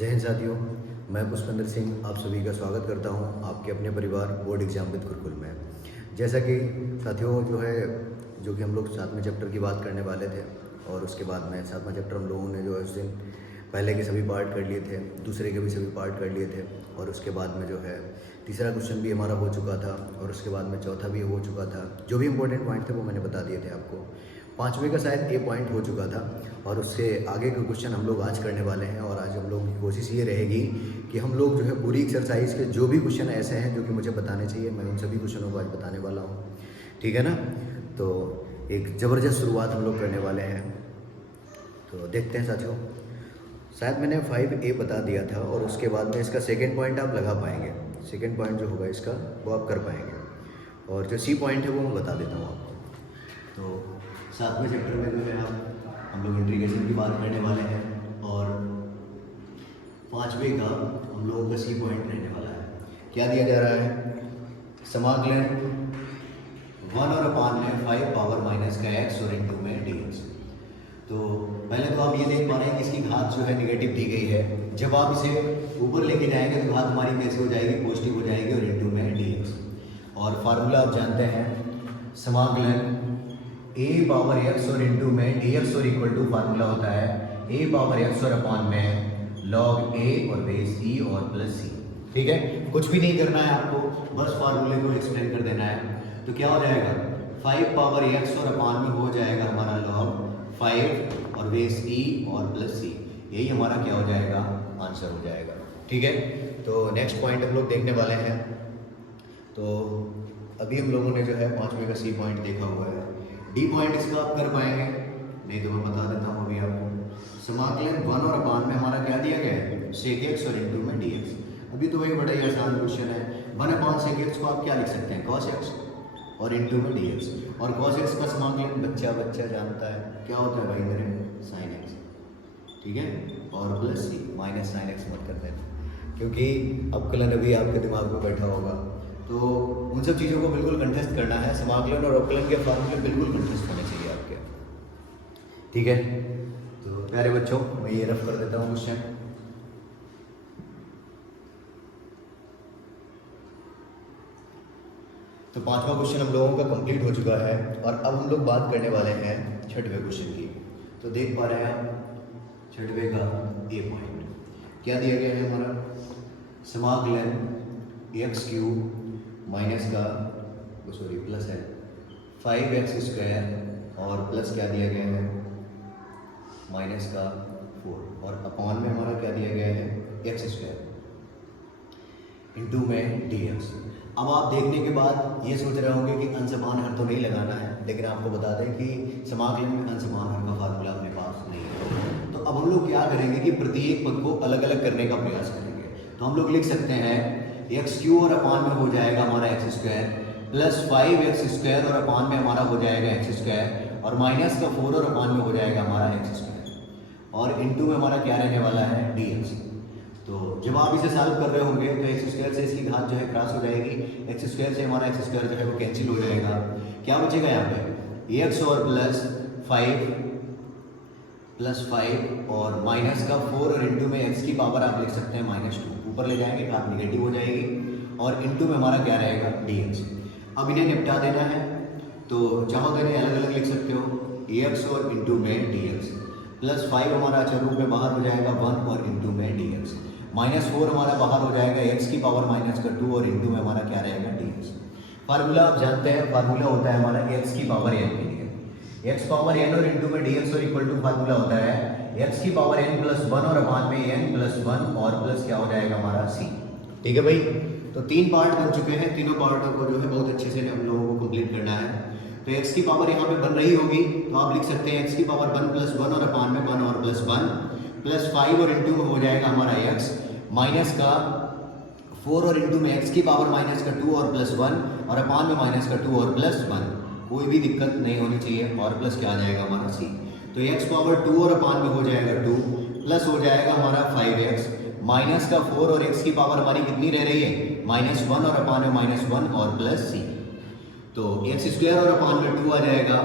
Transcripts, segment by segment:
जय हिंद साथियों, मैं पुष्पेंद्र सिंह आप सभी का स्वागत करता हूं आपके अपने परिवार बोर्ड एग्जाम विद गुरुकुल में। जैसा कि साथियों जो कि हम लोग 7वें चैप्टर की बात करने वाले थे और उसके बाद में 7वां चैप्टर हम लोगों ने जो है उस दिन पहले के सभी पार्ट कर लिए थे, दूसरे के भी सभी पार्ट कर लिए थे और उसके बाद में जो है तीसरा क्वेश्चन भी हमारा हो चुका था और उसके बाद में चौथा भी हो चुका था। जो भी इंपॉर्टेंट पॉइंट थे वो मैंने बता दिए थे आपको। 5वें का शायद ए पॉइंट हो चुका था और उससे आगे के क्वेश्चन हम लोग आज करने वाले हैं। और आज हम लोगों की कोशिश ये रहेगी कि हम लोग जो है पूरी एक्सरसाइज के जो भी क्वेश्चन ऐसे हैं जो कि मुझे बताने चाहिए, मैं उन सभी क्वेश्चनों को आज बताने वाला हूँ। ठीक है ना? तो एक ज़बरदस्त शुरुआत हम लोग करने वाले हैं। तो देखते हैं साथियों, शायद मैंने 5A बता दिया था और उसके बाद में इसका सेकेंड पॉइंट आप लगा पाएंगे। सेकेंड पॉइंट जो होगा इसका वो आप कर पाएंगे और जो सी पॉइंट है वो मैं बता देता हूँ आपको। तो 7वें चैप्टर में जो है हम लोग इंटीग्रेशन की बात करने वाले हैं और 5वें का हम लोगों का सी पॉइंट रहने वाला है। क्या दिया जा रहा है? समाकलन 1 और अपान में 5 पावर माइनस का x और इंटू में dx। तो पहले तो आप ये देख पा रहे हैं कि इसकी घात जो है निगेटिव दी गई है। जब आप इसे ऊपर लेके जाएंगे तो घात हमारी कैसे हो जाएगी? पॉजिटिव हो जाएगी और इंटू में dx। और फार्मूला आप जानते हैं, समाकलन a पावर x और इंटू में dx और इक्वल टू फार्मूला होता है a पावर x और अपान में log a और बेस e और प्लस c। ठीक है, कुछ भी नहीं करना है आपको, बस फार्मूले को एक्सप्लेन कर देना है। तो क्या हो जाएगा? 5 पावर x और अपान में हो जाएगा हमारा log 5 और बेस e और प्लस c। यही हमारा क्या हो जाएगा? आंसर हो जाएगा। ठीक है, तो नेक्स्ट पॉइंट हम लोग देखने वाले हैं। तो अभी हम लोगों ने जो है 5वें का सी पॉइंट देखा हुआ है। डी पॉइंट इसका आप कर पाएंगे? नहीं तो मैं बता देता हूँ अभी आपको। समाकलन 1 और अपान में हमारा क्या दिया गया है? सेक एक्स और इंटू में dx। अभी तो वही बड़ा ही आसान क्वेश्चन है। 1 अपान सेक एक्स को आप क्या लिख सकते हैं? cos x और इंटू में dx। और cos x का समाकलन बच्चा जानता है क्या होता है भाई मेरे? sin x। ठीक है, और प्लस सी माइनस sin x मत कर देना क्योंकि अवकलन अभी आपके दिमाग में बैठा होगा। तो उन सब चीज़ों को बिल्कुल कंटेस्ट करना है। समाकलन और अवकलन के फार्मूले बिल्कुल कंटेस्ट होने चाहिए आपके। ठीक है, तो प्यारे बच्चों मैं ये रफ कर देता हूँ क्वेश्चन। तो 5वां क्वेश्चन हम लोगों का कंप्लीट हो चुका है और अब हम लोग बात करने वाले हैं 6वें क्वेश्चन की। तो देख पा रहे हैं आप 6वें का ए पॉइंट क्या दिया गया है हमारा? समाकलन एक्स क्यूब माइनस का प्लस है 5x स्क्वायर और प्लस क्या दिया गया है? माइनस का 4 और अपान में हमारा क्या दिया गया है? एक्स स्क्वायर इंटू में dx। अब आप देखने के बाद ये सोच रहे होंगे कि अंशमान हर तो नहीं लगाना है, लेकिन आपको बता दें कि समाकलन में अंशमान हर का फार्मूला अपने पास नहीं है। तो अब हम लोग क्या करेंगे कि प्रत्येक पद को अलग अलग करने का प्रयास करेंगे। तो हम लोग लिख सकते हैं एक्स क्यू और अपान में हो जाएगा हमारा x square plus 5x square और अपान में हमारा हो जाएगा एक्स स्क्वायर और माइनस का 4 और अपान में हो जाएगा हमारा एक्स स्क्वायर और इंटू में हमारा क्या रहने वाला है? dx। तो जब आप इसे सॉल्व कर रहे होंगे तो एक्स स्क्वायर से इसकी घात जो है क्रॉस हो जाएगी। एक्स स्क्वायर से हमारा एक्स स्क्वायर जो है वो कैंसिल हो जाएगा। क्या बचेगा यहाँ पे? एक्स और प्लस 5 और माइनस का 4 और इंटू में एक्स की पावर आप लिख सकते हैं -2। ऊपर ले जाएंगे तो आप निगेटिव हो जाएगी और इंटू में हमारा क्या रहेगा? dx। अब इन्हें निपटा देना है तो चाहो तो इन्हें अलग अलग लिख सकते हो, एक्स और इंटू में dx। प्लस 5 हमारा अचर रूप में बाहर हो जाएगा 1 और इंटू में dx। -4 हमारा बाहर हो जाएगा एक्स की पावर -2 और इंटू में हमारा क्या रहेगा? dx। फार्मूला आप जानते हैं, फार्मूला होता है हमारा एक्स की पावर n के लिए। एक्स पावर n और इंटू में dx और इक्वल टू फार्मूला होता है एक्स की पावर n प्लस 1 और अपान में n प्लस 1 और प्लस क्या हो जाएगा हमारा c। ठीक है भाई, तो 3 पार्ट बन चुके हैं। तीनों पार्टों को जो है बहुत अच्छे से हम लोगों को कंप्लीट करना है। तो x की पावर यहाँ पे बन रही होगी तो आप लिख सकते हैं x की पावर 1 प्लस 1 और अपान में 1 और प्लस 1 प्लस 5 और इंटू में हो जाएगा हमारा x माइनस का 4 और इंटू में x की पावर माइनस का 2 और प्लस 1 और अपान में माइनस का 2 और प्लस 1। कोई भी दिक्कत नहीं होनी चाहिए और प्लस क्या आ जाएगा हमारा c। तो x पावर 2 और अपान में हो जाएगा 2 प्लस हो जाएगा हमारा 5x माइनस का 4 और x की पावर हमारी कितनी रह रही है? -1 और अपान में -1 और प्लस c। तो एक्स स्क्वायर और अपान में 2 आ जाएगा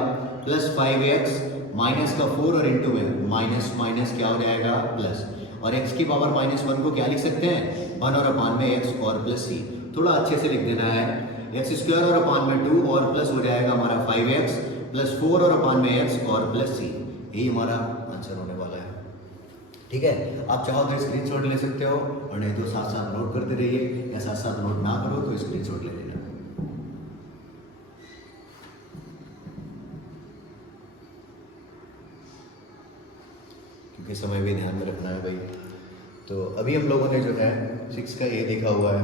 प्लस 5x माइनस का 4 और इंटू में माइनस क्या हो जाएगा? प्लस। और x की पावर -1 को क्या लिख सकते हैं, 1 और अपान में x और प्लस c। थोड़ा अच्छे से लिख देना है, x² और अपान में 2 और प्लस हो जाएगा हमारा 5x प्लस 4 और अपान में x और प्लस c। यही हमारा आंसर होने वाला है। ठीक है, आप चाहो तो स्क्रीनशॉट ले सकते हो और नहीं तो साथ साथ नोट करते रहिए, या साथ साथ नोट ना करो तो स्क्रीनशॉट ले लेना। क्योंकि समय भी ध्यान में रखना है भाई। तो अभी हम लोगों ने जो है 6 का ए देखा हुआ है।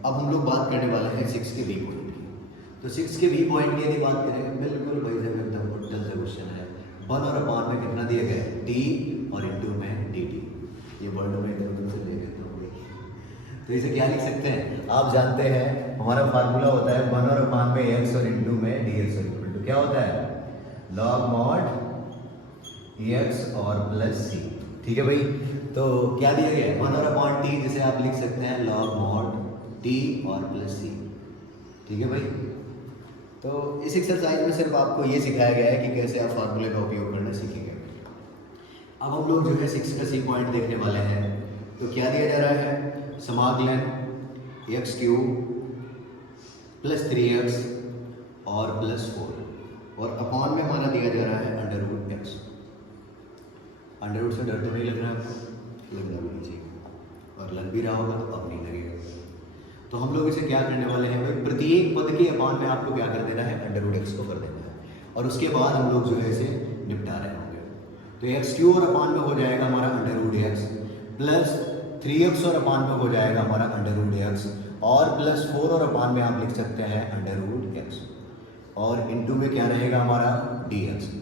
अब हम लोग बात करने वाले हैं 6 के बी पॉइंट की। तो 6 के बी पॉइंट की यदि बात करें, बिल्कुल भाई जब एकदम मुश्किल से क्वेश्चन है। 1 और अपान में कितना दिया गया है, टी और इंटू में डी टी। ये वर्ड में इधर उधर से ले लेता हूँ भाई। तो इसे क्या लिख सकते हैं, आप जानते हैं हमारा फार्मूला होता है 1 और अपान में एक्स और इंटू में डी एक्स इक्वल टू क्या होता है, लॉग मॉड एक्स और प्लस सी। ठीक है भाई, तो क्या दिया गया है 1 और अपान टी, जिसे आप लिख सकते हैं लॉग मॉड टी और प्लस सी। ठीक है भाई, तो इस एक्सरसाइज में सिर्फ आपको ये सिखाया गया है कि कैसे आप फार्मूले का उपयोग करना सीखेंगे। अब हम लोग जो है 6 का सी पॉइंट देखने वाले हैं। तो क्या दिया जा रहा है, समाकलन x³ प्लस 3x और प्लस 4 और अपान में हमारा दिया जा रहा है √x। अंडर से डर तो नहीं लग रहा है आपको, लगना भी नहीं चाहिए, और लग भी रहा होगा तो अब नहीं लगेगा। तो हम लोग इसे क्या करने वाले हैं भाई, प्रत्येक पद के अपान में आपको क्या कर देना है, √x को कर देना है, और उसके बाद हम लोग जो है इसे निपटा रहे होंगे। तो x³ और अपान में हो जाएगा हमारा √x प्लस 3x और अपान में हो जाएगा हमारा √x और प्लस 4 और अपान में आप लिख सकते हैं √x और इंटू में क्या रहेगा हमारा dx।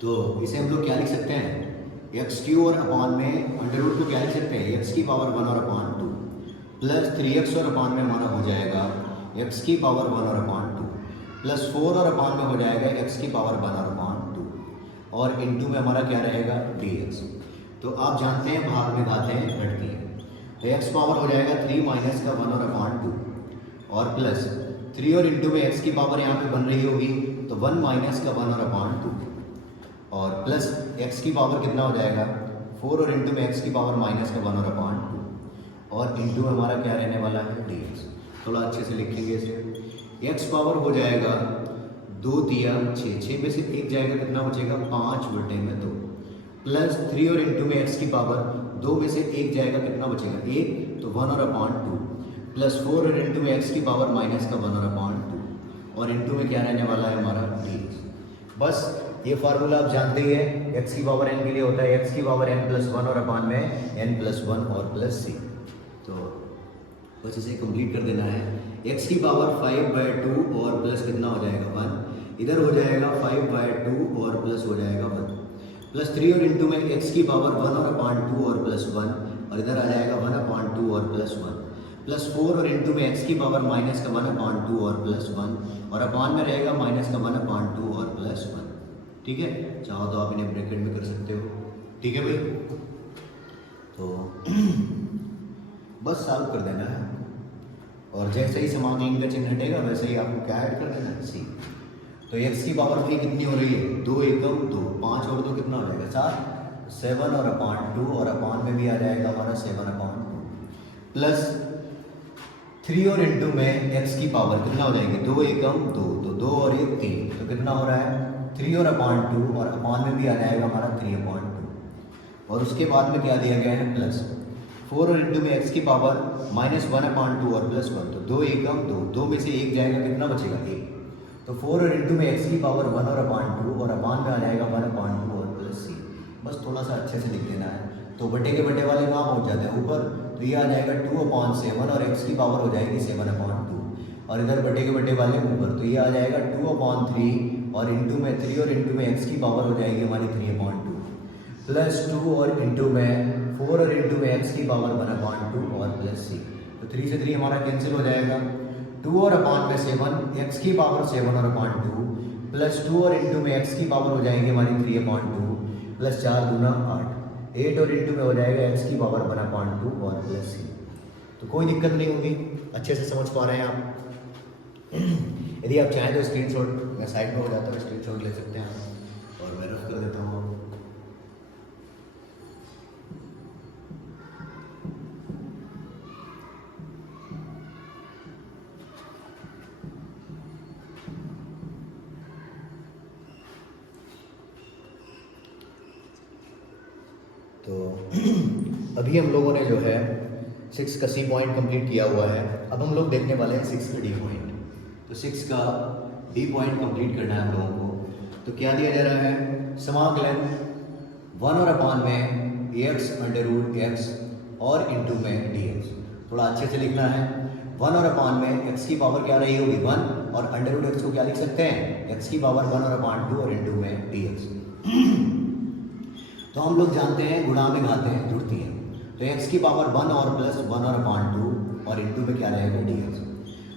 तो इसे हम लोग क्या लिख सकते हैं, x³ और अपान में √ को क्या लिख सकते हैं, x की पावर 1 और अपान 2 प्लस 3x और अपान में हमारा हो जाएगा x की पावर 1 और अपान 2 प्लस 4 और अपान में हो जाएगा x की पावर 1 और अपान 2 और इंटू में हमारा क्या रहेगा dx। तो आप जानते हैं भाग में घातें घटती हैं, तो x पावर हो जाएगा 3 माइनस का 1 और अपान 2 और प्लस 3 और इंटू में x की पावर यहाँ पे बन रही होगी तो 1 माइनस का 1 और अपान 2 और प्लस x की पावर कितना हो जाएगा 4 और इंटू में x की पावर माइनस का 1 और अपान 2 और इंटू में हमारा क्या रहने वाला है dx। थोड़ा अच्छे से लिखेंगे इसे, x पावर हो जाएगा 2 तिया 6 में से 1 जाएगा, कितना बचेगा 5/2 प्लस 3 और इंटू में x की पावर 2 में से 1 जाएगा, कितना बचेगा 1, तो 1 और अपान 2 प्लस 4 और इंटू में x की पावर माइनस का 1 और अपान 2 और इंटू में क्या रहने वाला है हमारा dx। बस ये फार्मूला आप जानते ही हैं, x की पावर n के लिए होता है x की पावर n प्लस 1 और अपान में n प्लस 1 और प्लस c। तो बस इसे कंप्लीट कर देना है, x की पावर 5/2 और प्लस कितना हो जाएगा 1, इधर हो जाएगा 5/2 और प्लस हो जाएगा 1 प्लस 3 और इंटू में x की पावर 1 और अपान 2 और प्लस 1 और इधर आ जाएगा 1 अपान 2 और प्लस 1 प्लस 4 और इंटू में x की पावर माइनस का 1 अपान 2 और प्लस 1 और अपान में रहेगा माइनस का 1 अपान 2 और प्लस 1। ठीक है, चाहो तो आप इन्हें ब्रैकेट में कर सकते हो। ठीक है भाई, तो बस सॉल्व कर देना है और जैसे ही समाकलन का चिन्ह हटेगा वैसे ही आपको क्या ऐड कर देना है c। तो x की पावर भाई कितनी हो रही है 2 एकम 2, 5 और 2 कितना हो जाएगा 7, 7 और अपान 2 और अपान में भी आ जाएगा हमारा 7 अपान 2 प्लस 3 और इंटू में x की पावर कितना हो जाएगी 2 एकम 2, तो 2 और 1 3, तो कितना हो रहा है 3 और अपान 2 और अपान में भी आ जाएगा हमारा 3 अपान 2 और उसके बाद में क्या दिया गया है प्लस 4 और इंटू में x की पावर माइनस 1 अपान 2 और प्लस 1, तो 2 एकम 2, 2 में से 1 जाएगा, कितना बचेगा 1, तो 4 और इंटू में x की पावर 1 और अपान 2 और अपान में आ जाएगा 1 अपान 2 और प्लस c। बस थोड़ा सा अच्छे से लिख देना है। तो बटे के बटे वाले कहाँ पहुँच जाते हैं ऊपर, तो ये आ जाएगा 2/7 और x की पावर हो जाएगी 7/2 और इधर बटे के बटे वाले ऊपर, तो ये आ जाएगा 2/3 और इंटू में 3 और इंटू में x की पावर हो जाएगी हमारी 3/2 प्लस 2 और इंटू में 4 और इंटू में x की पावर 1/2 और प्लस c। तो 3 से 3 हमारा कैंसिल हो जाएगा, 2 और अपान में 7, x की पावर 7 और अपान 2 प्लस 2 और इंटू में x की पावर हो जाएगी हमारी 3/2 प्लस 4 दूना 8 और इंटू में हो जाएगा x की पावर 1/2 और प्लस c। तो कोई दिक्कत नहीं होगी, अच्छे से समझ पा रहे हैं आप। यदि आप चाहें तो स्क्रीनशॉट, मैं साइड में हो जाता हूँ, स्क्रीनशॉट ले सकते हैं और मैं रफ कर देता हूँ। तो अभी हम लोगों ने जो है 6 का सी पॉइंट कंप्लीट किया हुआ है। अब हम लोग देखने वाले हैं 6 का डी पॉइंट। तो 6 का डी पॉइंट कंप्लीट करना है हम लोगों को। तो क्या दिया जा रहा है, समाकलन 1//में एक्स अंडर रूट एक्स और इंटू में डी एक्स। थोड़ा अच्छे से लिखना है। 1//में एक्स की पावर क्या रही होगी 1, और अंडर रूट एक्स को क्या लिख सकते हैं, एक्स की पावर 1/2 और इंटू में डी एक्स। तो हम लोग जानते हैं गुणा में घाते हैं जुड़ती हैं। तो x की पावर 1 और प्लस 1/2 और इंटू में क्या रहेगा dx।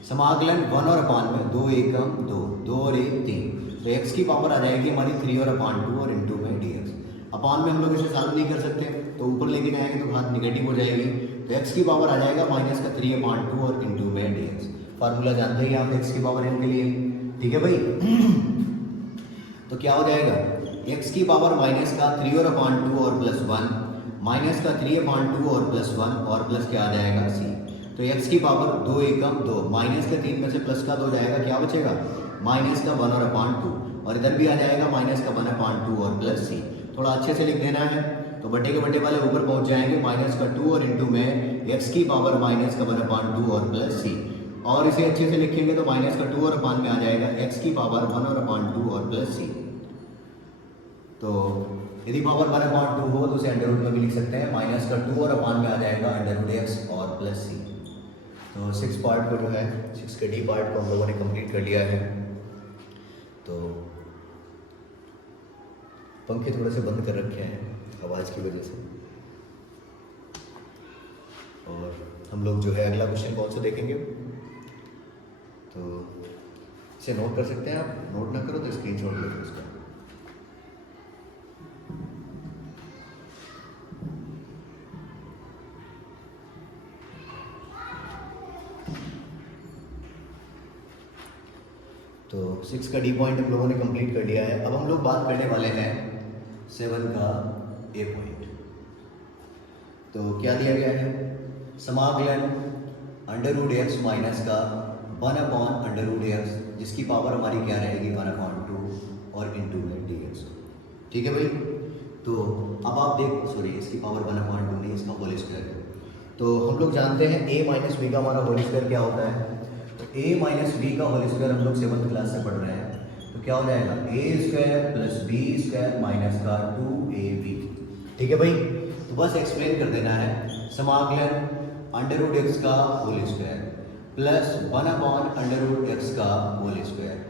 समाकलन 1//में 2 एकम 2, 2 और 1 3। तो x की पावर आ जाएगी हमारी 3/2 और इंटू में dx। अपान में हम लोग इसे सॉल्व नहीं कर सकते, तो ऊपर लेके जाएंगे तो घात निगेटिव हो जाएगी। तो x की पावर आ जाएगा माइनस का 3/2 और इंटू में dx। फार्मूला जानते हैं आप x की पावर n के लिए, ठीक है भाई। तो क्या हो जाएगा, x की पावर माइनस का 3/2 और प्लस 1, माइनस का 3/2 और प्लस 1 और प्लस क्या आ जाएगा c। तो x की पावर 2 एकम 2, माइनस के 3 में से प्लस का 2 जाएगा, क्या बचेगा माइनस का 1/2, और इधर भी आ जाएगा माइनस का 1/2 और प्लस c। थोड़ा अच्छे से लिख देना है। तो बटे के बटे वाले ऊपर पहुंच जाएंगे, माइनस का 2 और इंटू में x की पावर माइनस का 1/2 और प्लस c। और इसे अच्छे से लिखेंगे तो माइनस का 2 और अपान में आ जाएगा x की पावर 1/2 और प्लस c। तो यदि पावर 1/2 हो तो उसे अंडर रूट में भी लिख सकते हैं, माइनस का 2 और अपान में आ जाएगा अंडर रूट एक्स और प्लस सी। तो 6 पार्ट को जो है 6 के डी पार्ट को हम लोगों ने कंप्लीट कर लिया है। तो पंखे थोड़े से बंद कर रखे हैं आवाज़ की वजह से। और हम लोग जो है अगला क्वेश्चन कौन सा देखेंगे, तो इसे नोट कर सकते हैं आप, नोट ना करो तो स्क्रीनशॉट ले लो उसका। तो 6 का डी पॉइंट हम लोगों ने कंप्लीट कर लिया है। अब हम लोग बात करने वाले हैं 7 का ए पॉइंट। तो क्या दिया गया है, समाकलन अंडर रूट एक्स माइनस का 1/√x, जिसकी पावर हमारी क्या रहेगी 1/2 और इंटू में dx। ठीक है भाई। तो अब आप देख, सॉरी इसकी पावर 1/2 नहीं, इसका होल स्क्वायर। तो हम लोग जानते हैं a माइनस बी का हमारा होल स्क्वायर क्या होता है। a माइनस बी का होल स्क्वायर हम लोग 7th क्लास से पढ़ रहे हैं। तो क्या हो जाएगा a² प्लस b² माइनस का 2ab। ठीक है भाई। तो बस एक्सप्लेन कर देना है, समाकलन अंडर रूट एक्स का होल स्क्वायर प्लस 1/√x का होल स्क्वायर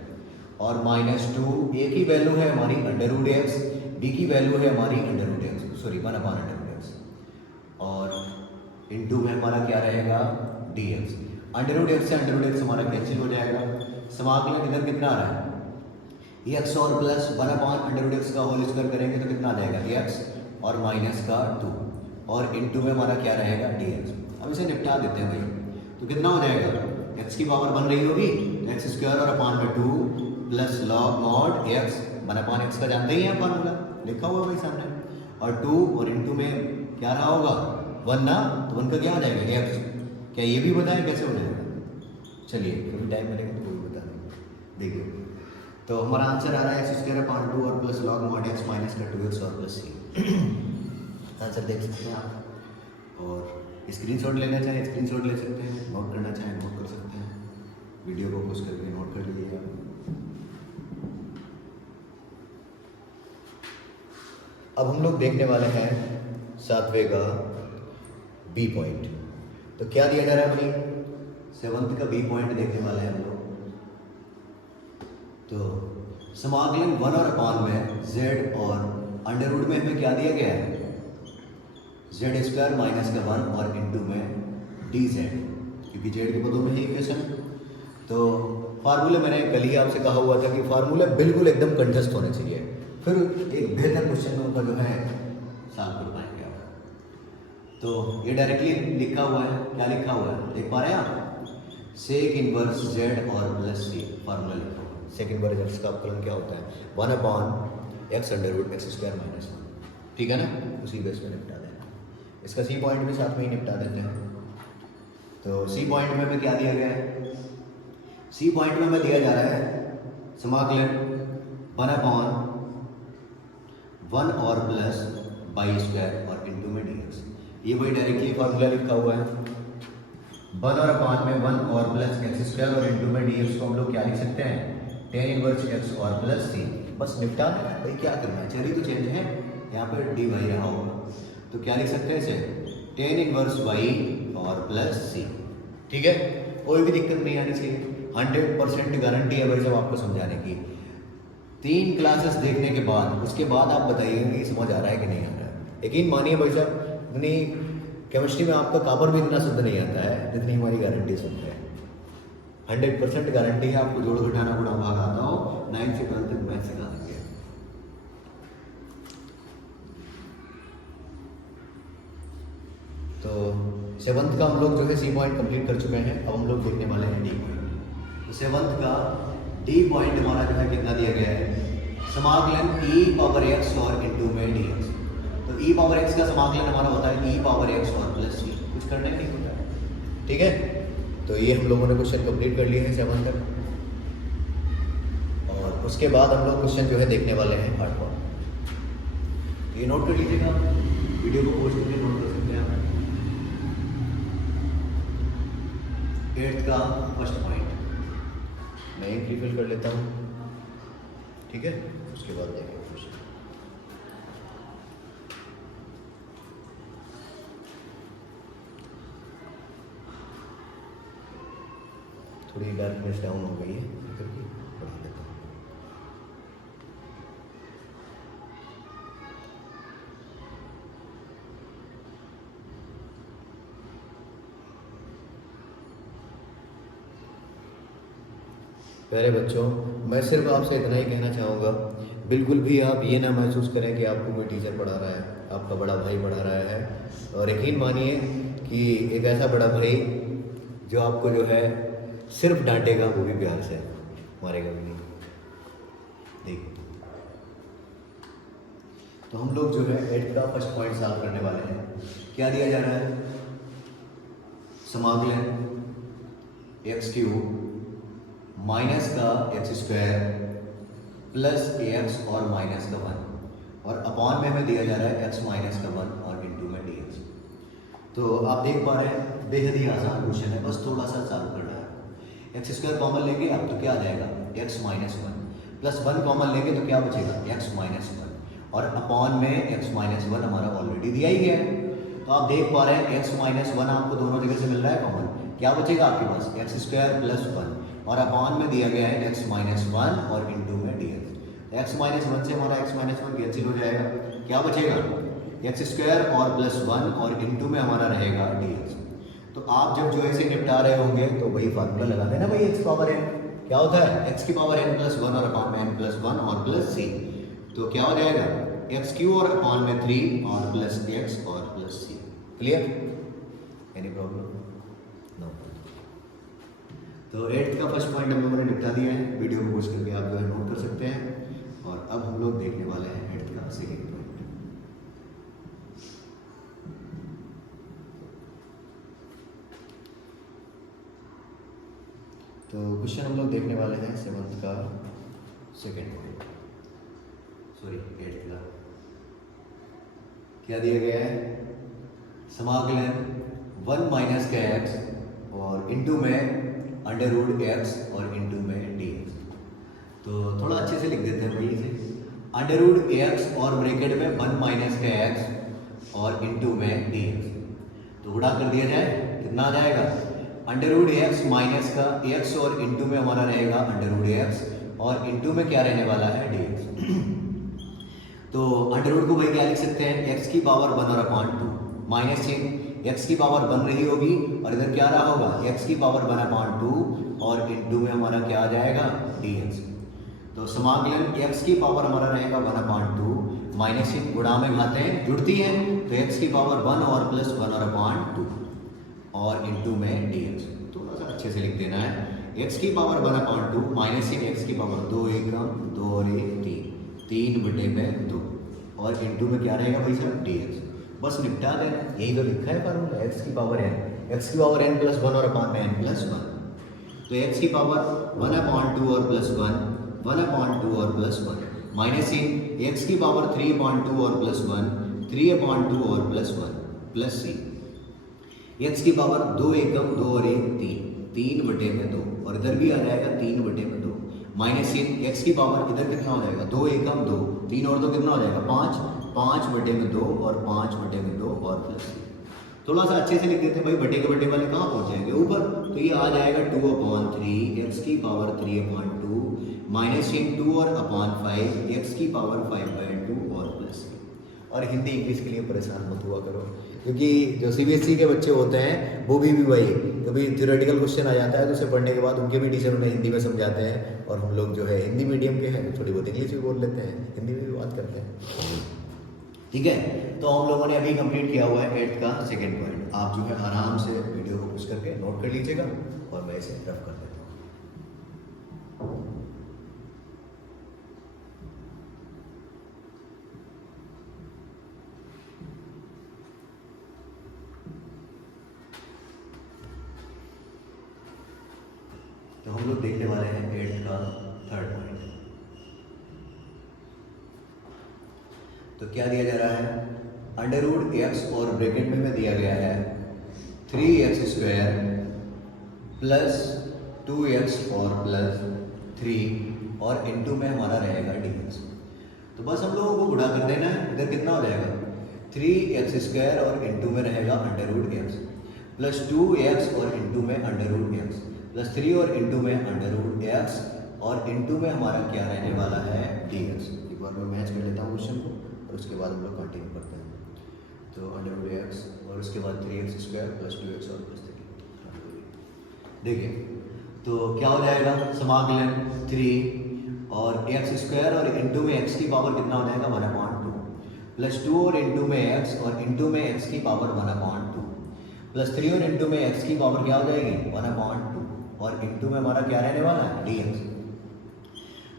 और -2। a की वैल्यू है हमारी अंडर रूट एक्स, b की वैल्यू है हमारी under root x, sorry 1/√x, और इंटू में हमारा क्या रहेगा dx। अंडर रूट एक्स से अंडर रूट एक्स हमारा कैंसिल हो जाएगा। समाकलन इधर कितना आ रहा है x और प्लस 1/√x का होल स्क्वायर करेंगे तो कितना आ जाएगा x और माइनस का 2 और इंटू में हमारा क्या रहेगा dx। अब इसे निपटा देते हैं भाई। तो कितना हो जाएगा, x की पावर बन रही होगी x² और अपान में 2 plus log mod x 1/x का जानते ही हैं फार्मूला, लिखा हुआ भाई सामने, और 2 और इंटू में क्या रहा होगा 1 ना, तो 1 का क्या आ जाएगा x। क्या ये भी बताएं कैसे हो जाएगा, चलिए कभी टाइम मिलेगा तो कोई बता देंगे। देखिए तो हमारा आंसर आ रहा है x² अपान 2 और plus log mod x minus का 2x और प्लस c। आंसर देख सकते हैं आप, और स्क्रीनशॉट लेना चाहें स्क्रीनशॉट ले सकते हैं, नोट करना चाहें नोट कर सकते हैं, वीडियो को पोस्ट करके नोट कर लीजिएगा। अब हम लोग देखने वाले हैं 7वें का बी पॉइंट। तो क्या दिया जा रहा है भाई, 7th का बी पॉइंट देखने वाले हैं हम लोग। तो समाकलन 1//में z और अंडर रूट में हमें क्या दिया गया है z² माइनस का 1 और इंटू में dz, क्योंकि z के पदों में है इक्वेशन। तो फार्मूले मैंने कल ही आपसे कहा हुआ था कि फार्मूले बिल्कुल एकदम कंठस्थ होने चाहिए, फिर एक बेहतर क्वेश्चन में उनका जो है सॉल्व कर पाएंगे आप। तो ये डायरेक्टली लिखा हुआ है, क्या लिखा हुआ है देख पा रहे हैं आप, सेक इनवर्स z और प्लस c फार्मूला लिखा हुआ है। सेक इनवर्स x का अवकलन क्या होता है 1/x under root x² minus 1। ठीक है ना, उसी बेस में निपटा दें। इसका सी पॉइंट भी साथ में ही निपटा देते हैं। तो सी पॉइंट में हमें क्या दिया गया है, सी पॉइंट में हमें दिया जा रहा है समाकलन 1/1 और प्लस y² और ये वही डायरेक्टली फार्मूला लिखा हुआ है, 1 और अपान में 1 और प्लस एक्स स्क्वायर और इंटू में डी एक्स को हम लोग क्या लिख सकते हैं, टेन इनवर्स एक्स और प्लस सी। बस निपटा देना भाई, क्या करना है, चलिए तो चेंज है, यहाँ पर डी वाई रहा होगा तो क्या लिख सकते हैं इसे, टेन इनवर्स वाई और प्लस सी। ठीक है, कोई भी दिक्कत नहीं आनी चाहिए, 100% गारंटी है भाई साहब आपको समझाने की। 3 क्लासेस देखने के बाद उसके बाद आप बताइएगा कि समझ आ रहा है कि नहीं आ रहा है। यकीन मानिए भाई साहब, इतनी केमिस्ट्री में आपका काबर भी इतना शुद्ध नहीं आता है जितनी हमारी गारंटी शुद्ध है। 100% गारंटी है, आपको जोड़ घटाना गुणा भाग आता हो, 9 से 12 तक मैथ सिखा देंगे। तो 7th का हम लोग जो है सी पॉइंट कंप्लीट कर चुके हैं, अब हम लोग देखने वाले हैं डी पॉइंट। तो 7th का डी पॉइंट हमारा जो है कितना दिया गया है, समाकलन e पावर x और इंटू में dx। तो e पावर x का समाकलन हमारा होता है e पावर x और प्लस सी, कुछ करने नहीं होता है। ठीक है, तो ये हम लोगों ने क्वेश्चन कंप्लीट कर लिए हैं 7 तक, और उसके बाद हम लोग क्वेश्चन जो है देखने वाले हैं 8वां। ये नोट कर लीजिएगा, वीडियो को पोस्ट करके नोट कर सकते हैं आप। 8th का फर्स्ट पॉइंट मैं एक रिफिल कर लेता हूँ, ठीक है, उसके बाद देखेंगे क्वेश्चन। थोड़ी डार्कनेस डाउन हो गई है, करके बढ़ा देता हूँ। प्यारे बच्चों, मैं सिर्फ आपसे इतना ही कहना चाहूँगा, बिल्कुल भी आप ये ना महसूस करें कि आपको कोई टीचर पढ़ा रहा है, आपका बड़ा भाई पढ़ा रहा है। और यकीन मानिए कि एक ऐसा बड़ा भाई जो आपको जो है सिर्फ डांटेगा, वो भी प्यार से, मारेगा भी नहीं। देखिए, तो हम लोग जो है 8th का फर्स्ट पॉइंट सॉल्व करने वाले हैं। क्या दिया जा रहा है, समाकलन एक्स क्यूब माइनस का एक्स स्क्वायर प्लस ए एक्स और माइनस का 1, और अपॉन में हमें दिया जा रहा है एक्स माइनस का 1 और इंटू में डी एक्स। तो आप देख पा रहे हैं बेहद ही आसान क्वेश्चन है, बस थोड़ा सा चालू करना है। एक्स स्क्वायर कॉमन लेंगे आप तो क्या आ जाएगा, एक्स माइनस 1, प्लस 1 कॉमन लेंगे तो क्या बचेगा, एक्स माइनस 1, और अपॉन में एक्स माइनस 1 हमारा ऑलरेडी दिया ही गया है। तो आप देख पा रहे हैं एक्स माइनस 1 आपको दोनों जगह से मिल रहा है कॉमन, क्या बचेगा आपके पास, एक्स स्क्वायर प्लस 1, और अपॉन में दिया गया है एक्स माइनस 1 और इंटू में डी एक्स। एक्स माइनस 1 से हमारा एक्स माइनस 1 कैंसिल हो जाएगा, क्या बचेगा, एक्स स्क्वायर और प्लस 1 और इंटू में हमारा रहेगा डी एक्स। तो आप जब जो ऐसे निपटा रहे होंगे तो वही फार्मूला लगा देना भाई, एक्स पावर एन क्या होता है, एक्स की पावर एन प्लस 1 और अपॉन में एन प्लस 1 और प्लस सी। तो क्या हो जाएगा, एक्स क्यू और अपॉन में 3 और प्लस एक्स और plus C. Clear, any problem no. तो 8th का फर्स्ट पॉइंट हम लोगों ने निपटा दिया है, वीडियो को पोस्ट करके आप जो है नोट कर सकते हैं। और अब हम लोग देखने वाले हैं 8th का सेकेंड पॉइंट। तो क्वेश्चन हम लोग देखने वाले हैं 7th का सेकेंड पॉइंट, सॉरी 8th का। क्या दिया गया है, समाकलन 1 माइनस का एक्स और इंटू में अंडर रूट एक्स और इंटू में डी एक्स। तो थोड़ा अच्छे से लिख देते हैं भाई इसे, अंडर रूट एक्स और ब्रैकेट में 1 माइनस का एक्स और इंटू में डी एक्स। तो गुणा कर दिया जाए, कितना आ जाएगा, अंडर रूट एक्स माइनस का एक्स और इंटू में हमारा रहेगा अंडर रूट एक्स और इंटू में क्या रहने वाला है, डी एक्स। तो अंडर रूट को भाई क्या लिख सकते हैं, एक्स की पावर 1 और अपॉन 2 माइनस चिन्ह, एक्स की पावर 1 रही होगी और इधर क्या रहा होगा, एक्स की पावर 1 अपॉन 2 और इंटू में हमारा क्या आ जाएगा, डी एक्स। तो समाकलन एक्स की पावर हमारा रहेगा 1 अपॉन 2 माइनस चिन्ह, गुणा में घाते हैं जुड़ती है, तो एक्स की पावर 1 और प्लस 1 और अपॉन 2 और इंटू में डी एक्स। थोड़ा सा अच्छे से लिख देना है, एक्स की पावर 1 अपॉन 2 माइनस चिन्ह, एक्स की पावर 2 एकम 2 और 1 3 बटे में 2 और इंटू में क्या रहेगा भाई साहब, डी एक्स। बस निपटा देना, यही तो लिखा है फार्मूला, एक्स की पावर एन, एक्स की पावर एन प्लस 1 और अपॉन में एन प्लस 1। तो एक्स की पावर 1 अपॉन 2 और प्लस 1, 1 अपॉन 2 और प्लस 1 माइनस चिन्ह, एक्स की पावर 3 अपॉन 2 और प्लस 1, 3 अपॉन 2 और प्लस 1 प्लस सी, एक्स की पावर 2 एकम 2 और 1 3, 3/2 और इधर भी आ जाएगा 3/2 माइनस एक्स की पावर इधर कितना हो जाएगा 2 एकम 2, 3 और 2 कितना हो जाएगा 5, 5/2 और 5/2 और प्लस सी। थोड़ा सा अच्छे से लिख देते हैं भाई, बटे के बटे वाले कहाँ पहुंच जाएंगे ऊपर, तो ये आ जाएगा 2/3 एक्स की पावर 3/2 माइनस 2 और अपॉन 5 एक्स की पावर 5/2 और प्लस सी। और हिंदी इंग्लिश के लिए परेशान मत हुआ करो, क्योंकि जो सीबीएसई के बच्चे होते हैं वो भी वही कभी थ्योरेटिकल क्वेश्चन आ जाता है तो उसे पढ़ने के बाद उनके भी टीचर उन्हें हिंदी में समझाते हैं, और हम लोग जो है हिंदी मीडियम के हैं तो थोड़ी बहुत इंग्लिश भी बोल लेते हैं, हिंदी में भी बात करते हैं। ठीक है, तो हम लोगों ने अभी कंप्लीट किया हुआ है 8th का सेकेंड पॉइंट। आप जो है आराम से वीडियो को पुश करके नोट कर लीजिएगा और मैं इसे रफ कर देता हूँ। तो हम लोग देखने वाले हैं 8th का थर्ड पॉइंट। तो क्या दिया जा रहा है, √x और ब्रैकेट में दिया गया है 3x² प्लस 2x और प्लस 3 और इनटू में हमारा रहेगा dx। तो बस हम लोगों को गुणा कर देना है, इधर कितना हो जाएगा 3x² और इनटू में रहेगा √x प्लस 2x और इनटू में √x प्लस 3 और इनटू में √x और इनटू में हमारा क्या रहने वाला है dx। एक बार मैं मैच कर लेता हूँ क्वेश्चन को और उसके बाद हम लोग कंटिन्यू करते हैं। तो √x और उसके बाद 3x² प्लस 2x और प्लस 3। देखिए तो क्या हो जाएगा, समाकलन 3 और x² और इनटू में x की पावर कितना हो जाएगा 1/2 प्लस 2 और इनटू में x और इनटू में x की पावर 1/2 प्लस 3 और इनटू में x की पावर क्या हो जाएगी 1/2 और इनटू में हमारा क्या रहने वाला है dx।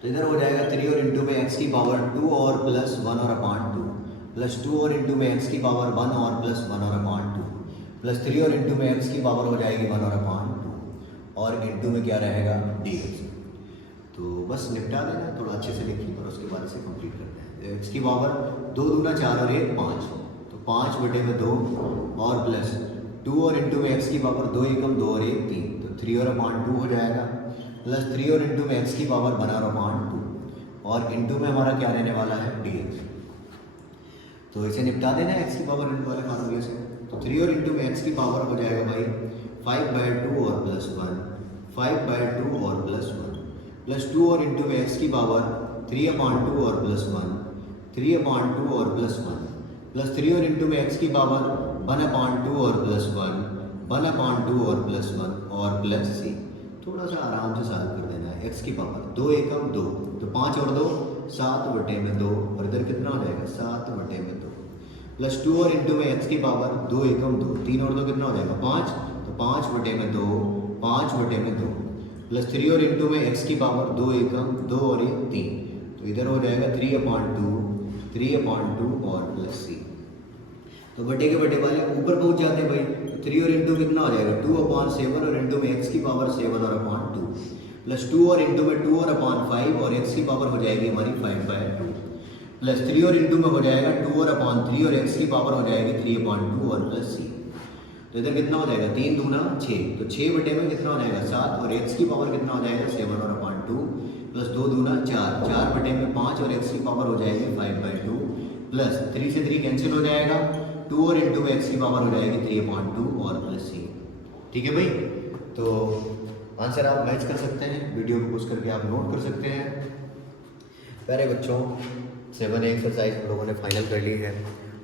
तो इधर हो जाएगा 3 और इनटू में x की पावर 2 और प्लस 1 और अपॉन 2 प्लस 2 और इनटू में x की पावर 1 और प्लस 1 और अपॉन 2 प्लस 3 और इनटू में x की पावर हो जाएगी 1 और अपॉन 2 और इनटू में क्या रहेगा dx। तो बस निपटा देना, थोड़ा अच्छे से लिखिए और उसके बाद इसे कंप्लीट करते हैं। x की पावर 2 दूना 4 और 1 5, तो 5/2 और प्लस 2 और इनटू में x की पावर 2 एकम 2 और 1 3, तो 3 और अपॉन 2 हो जाएगा प्लस 3 और इनटू में x की पावर 1 और अपॉन 2 और इनटू में हमारा क्या रहने वाला है dx। तो इसे निपटा देना है x की पावर वाले फार्मूले से। तो 3 और इनटू में x की पावर हो जाएगा भाई 5/2 और प्लस 1, 5/2 और प्लस 1 प्लस 2 और इनटू में x की पावर 3/2 और प्लस 1, 3/2 और प्लस 1 प्लस 3 और इनटू में x की पावर 1/2 और प्लस 1, 1/2 और प्लस 1 और प्लस c। थोड़ा सा आराम से सॉल्व कर देना है। x की पावर 2 एकम 2, तो 5 और 2 7/2 और इधर कितना हो जाएगा 7/2 प्लस 2 और इनटू में x की पावर 2 एकम 2, 3 और 2 कितना हो जाएगा 5, तो 5/2 5/2 प्लस 3 और इनटू में x की पावर 2 एकम 2 और 1 3, तो इधर हो जाएगा 3/2 और प्लस c। तो बटे के बटे वाले ऊपर पहुंच जाते हैं भाई, तो 3 और इनटू कितना हो जाएगा 2/7 और इनटू में x की पावर 7 और अपॉन 2 प्लस 2 और इनटू में 2 और अपॉन 5 और x की पावर हो जाएगी हमारी 5/2 प्लस 3 और इनटू में हो जाएगा 2 और अपॉन 3 और x की पावर हो जाएगी 3/2 और प्लस c। तो इधर कितना हो जाएगा 3 दूना 6, तो 6 में कितना हो जाएगा 7 और x की पावर कितना हो जाएगा 7 और अपॉन 2 प्लस 2 दूना 4, 4 में 5 और x की पावर हो जाएगी 5/2 प्लस 3 से 3 कैंसिल हो जाएगा, 2 और इनटू में x की पावर हो जाएगी 3/2 और प्लस c। ठीक है भाई, तो आंसर आप मैच कर सकते हैं, वीडियो को पुश करके आप नोट कर सकते हैं। प्यारे बच्चों 7 एक्सरसाइज हम लोगों ने फाइनल कर ली है।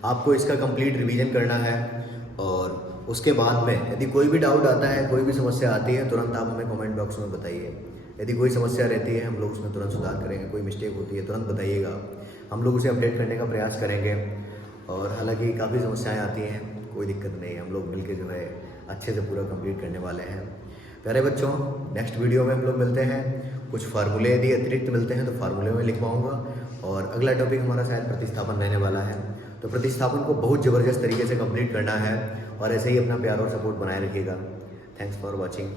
आपको इसका कंप्लीट रिवीजन करना है और उसके बाद में यदि कोई भी डाउट आता है, कोई भी समस्या आती है, तुरंत आप हमें कमेंट बॉक्स में बताइए। यदि कोई समस्या रहती है हम लोग उसमें तुरंत सुधार करेंगे, कोई मिस्टेक होती है तुरंत बताइएगा, हम लोग उसे अपडेट करने का प्रयास करेंगे। और हालांकि काफ़ी समस्याएं आती हैं, कोई दिक्कत नहीं, हम लोग मिलके जो है अच्छे से पूरा कंप्लीट करने वाले हैं। प्यारे बच्चों नेक्स्ट वीडियो में हम लोग मिलते हैं, कुछ फार्मूले यदि अतिरिक्त मिलते हैं तो फार्मूले में लिखवाऊँगा और अगला टॉपिक हमारा शायद प्रतिस्थापन रहने वाला है। तो प्रतिस्थापन को बहुत ज़बरदस्त तरीके से कंप्लीट करना है और ऐसे ही अपना प्यार और सपोर्ट बनाए रखिएगा। Thanks for watching.